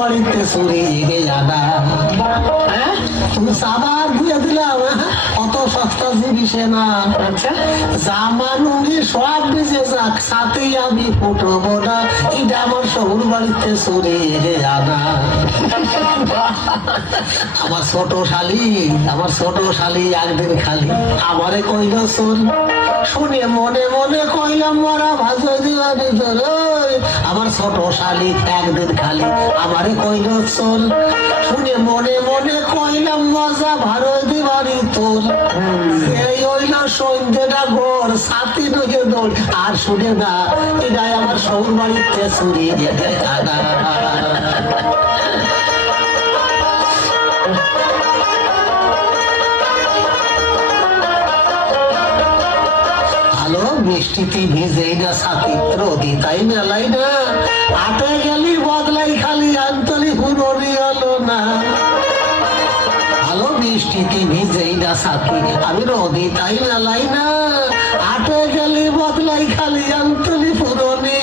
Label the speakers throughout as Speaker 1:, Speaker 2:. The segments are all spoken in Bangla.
Speaker 1: বাড়িতে চুরি গে হ্যাঁ? তুমি দিয়ে দিলাম হ্যাঁ? অত সস্তা জিনিস না।
Speaker 2: আচ্ছা।
Speaker 1: জামা সব বেঁচে যাক সাথে আমি ফুটবো না। এটা আমার শহর বাড়িতে সরে আনা জানা আমার ছোট শালি, আমার ছোট শালি একদিন খালি। আমারে কইল, শোন, শুনে মনে মনে কইলাম মরা ভাজো দিবানি তোর আমার ছোট শালি একদিন খালি। আমারে কইল, শোন, শুনে মনে মনে কইলাম মজা ভালো দিবানি তোর। এই হইল সন্ধ্যেটা গোর সাথী নগে দৌড়। আর শুনে না, এটাই আমার শহুর বাড়িতে চুরি। যেতে আনা ভালো বৃষ্টিতে ভিজেই না সাথী রোদি, তাই মেলাই না আটে গেলি বদলাই খালি আন্তলি পুরনি হলো না। ভালো বৃষ্টিতে না সাথী, আমি রোদি, তাই মেলাই না আটে গেলি বদলাই খালি আন্তলি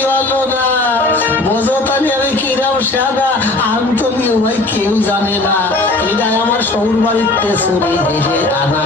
Speaker 1: হলো না। বোঝো আমি কিরাম সাদা আন্তলি ভাই কেউ জানে না। এটাই আমার সৌর বাড়িতে চুরি ভেজে আনা।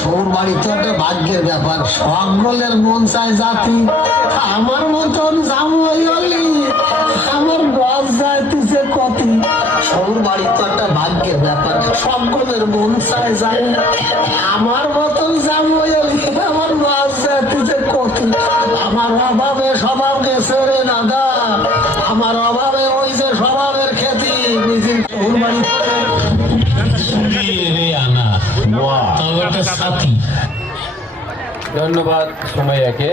Speaker 1: সৌর বাড়িতে একটা ভাগ্যের ব্যাপার। সকলের মন চায় জাতি। আমার মতন আমার যাইতেছে একটা ভাগ্যের ব্যাপার। সকলের মন চায় যায় আমার মতন আমার যাইতেছে কতি। আমার অভাবে গেছে রে দাদা আমার অভাবে ওই যে স্বভাবের খ্যাতি নিজের বাড়িতে
Speaker 3: ধন্যবাদ। সোমাইয়াকে